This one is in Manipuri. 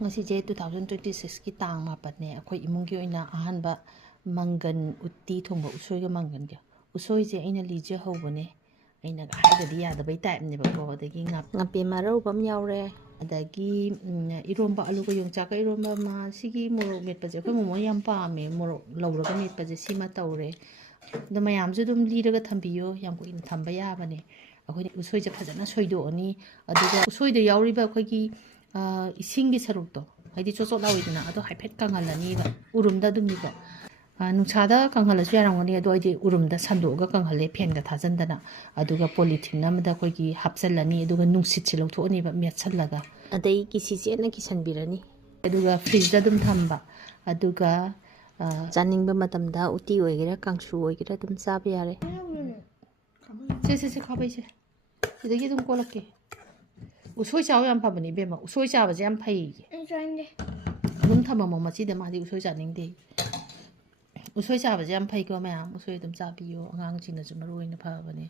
ꯉꯁꯤꯁꯦ 2026ꯀꯤ ꯇꯥꯡ 4ꯅꯦ ꯑꯩꯈꯣꯏ ꯏꯃꯨꯡꯒꯤ ꯑꯣꯏꯅ ꯑꯍꯥꯟꯕ ꯃꯪꯒꯟ ꯎꯇꯤ ꯊꯣꯡꯕ ꯎꯁꯣꯏꯒ ꯃꯪꯒꯟꯒ ꯎꯁꯣꯏꯁꯦ ꯑꯩꯅ ꯂꯤꯖꯍꯧꯕꯅꯦ ꯑꯩꯅ ꯍꯥꯏꯗꯗꯤ ꯌꯥꯗꯕꯩ ꯇꯥꯏꯞꯅꯦꯕꯀꯣ ꯑꯗꯒꯤ ꯉꯥꯄꯦꯝ ꯑꯔꯧꯕ ꯑꯃ ꯌꯥꯎꯔꯦ ꯑꯗꯒꯤ ꯏꯔꯣꯝꯕ ꯑꯂꯨꯒ ꯌꯣꯡꯆꯥꯛꯀ ꯏꯔꯣꯝꯕ ꯑꯃ ꯁꯤꯒꯤ ꯃꯣꯔꯣꯛ ꯃꯦꯠꯄꯁꯦ ꯑꯩꯈꯣꯏ ꯃꯣꯃꯣ ꯌꯥꯝ ꯄꯥꯝꯃꯦ ꯃꯣꯔꯣꯛ ꯂꯧꯔꯒ ꯃꯦꯠꯄꯁꯦ ꯁꯤꯃ ꯇꯧꯔꯦ ꯑꯗꯣ ꯃꯌꯥꯝꯁꯨ ꯑꯗꯨꯝ ꯂꯤꯔꯒ ꯊꯝꯕꯤꯌꯣ ꯌꯥꯝ ꯀꯨꯏꯅ ꯊꯝꯕ ꯌꯥꯕꯅꯦ ꯑꯩꯈꯣꯏꯅ ꯎꯁꯣꯏꯁꯦ ꯐꯖꯅ ꯁꯣꯏꯗꯣꯛꯑꯅꯤ ꯑꯗꯨꯒ ꯎꯁꯣꯏꯗ ꯌꯥꯎꯔꯤꯕ ꯑꯩꯈꯣꯏꯒꯤ ꯏꯁꯤꯡꯒꯤ ꯁꯔꯨꯛꯇꯣ ꯍꯥꯏꯗꯤ ꯆꯣꯠ ꯂꯥꯎꯏꯗꯅ ꯑꯗꯣ ꯍꯥꯏꯐꯦꯠ ꯀꯪꯍꯜꯂꯅꯤꯕ ꯎꯔꯨꯝꯗ ꯑꯗꯨꯝꯅꯤꯀꯣ ꯅꯨꯡꯁꯥꯗ ꯀꯪꯍꯜꯂꯁꯨ ꯌꯥꯔꯝꯒꯅꯤ ꯑꯗꯣ ꯑꯩꯗꯤ ꯎꯔꯨꯝꯗ ꯁꯟꯗꯣꯛꯑꯒ ꯀꯪꯍꯜꯂꯦ ꯐꯦꯟꯒ ꯊꯥꯖꯟꯗꯅ ꯑꯗꯨꯒ ꯄꯣꯂꯤꯊꯤꯟ ꯑꯃꯗ ꯑꯩꯈꯣꯏꯒꯤ ꯍꯥꯞꯆꯜꯂꯅꯤ ꯑꯗꯨꯒ ꯅꯨꯡꯁꯤꯠꯁꯦ ꯂꯧꯊꯣꯛꯑꯅꯤꯕ ꯃꯦꯠꯁꯜꯂꯒ ꯑꯗꯩ ꯀꯤꯁꯤ ꯆꯦꯠꯅ ꯀꯤꯁꯟꯕꯤꯔꯅꯤ ꯑꯗꯨꯒ ꯐ꯭ꯔꯤꯖꯇ ꯑꯗꯨꯝ ꯊꯝꯕ ꯑꯗꯨꯒ ꯆꯥꯅꯤꯡꯕ ꯃꯇꯝꯗ ꯎꯇꯤ ꯑꯣꯏꯒꯦꯔꯥ ꯀꯥꯡꯁꯨ ꯑꯣꯏꯒꯦꯔꯥ ꯑꯗꯨꯝ ꯆꯥꯕ ꯌꯥꯔꯦ ꯁꯦ ꯈꯥꯕꯩꯁꯦ ꯁꯤꯗꯒꯤ ꯑꯗꯨꯝ ꯀꯣꯜꯂꯛꯀꯦ ꯎꯁꯣꯏ ꯆꯥꯕ ꯌꯥꯝ ꯐꯕꯅꯤ ꯏꯕꯦꯝꯃ ꯎꯁꯣꯏ ꯆꯥꯕꯁꯦ ꯌꯥꯝ ꯐꯩ ꯑꯗꯨꯝ ꯊꯝꯃꯝꯃꯣ ꯃꯆꯤꯗ ꯃꯥꯗꯤ ꯎꯁꯣꯏ ꯆꯥꯅꯤꯡꯗꯦ ꯎꯁꯣꯏ ꯆꯥꯕꯁꯦ ꯌꯥꯝ ꯐꯩꯀꯣ ꯃꯌꯥꯝ ꯎꯁꯣꯏ ꯑꯗꯨꯝ ꯆꯥꯕꯤꯌꯣ ꯑꯉꯥꯡꯁꯤꯡꯅꯁꯨ ꯃꯔꯨ ꯑꯣꯏꯅ ꯐꯕꯅꯦ